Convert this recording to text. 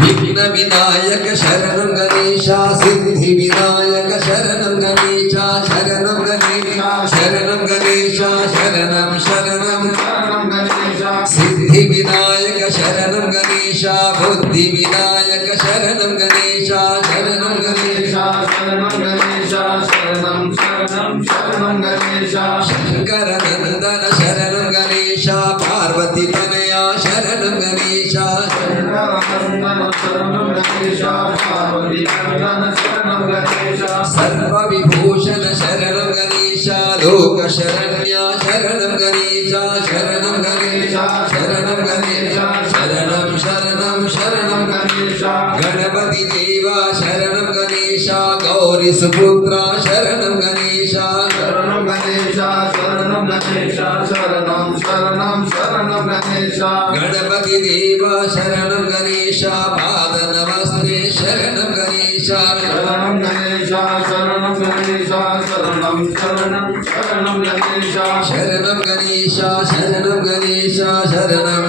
విఘ్న వినాయక శరణం గణేశ సిద్ధి వినాయక శరణం గణేశ శరణం గణేశ శరణం గణేశ శరణం శరణం సిద్ధి వినాయక శరణం గణేశ బుద్ధి వినాయక శరణం గణేశ శరణం గణేశ శరణం గణేశ శరణం శరణం శరణం గణేశ శంకర నందన శరణం గణేశ పార్వతి తనయ శరణం గణేశ సర్వ విభూషణ శరణం గణేశ లోక శరణ్య శరణం గణేశ శరణం గణేశ శరణం గణేశ శరణం శరణం శరణం గణేశ గణపతి దేవ శరణం గణేశ గౌరీ సుపుత్ర శరణం గణేశ శరణం గణేశ శరణం గణేశ శరణం శరణం శరణం గణేశ గణపతి దేవ శరణం గణేశ పాద నమస్తే శరణం గణేశ శరణం గణేశ శరణం గణేశ శరణం శరణం శరణం గణేశ శరణం గణేశ శరణం గణేశ శరణం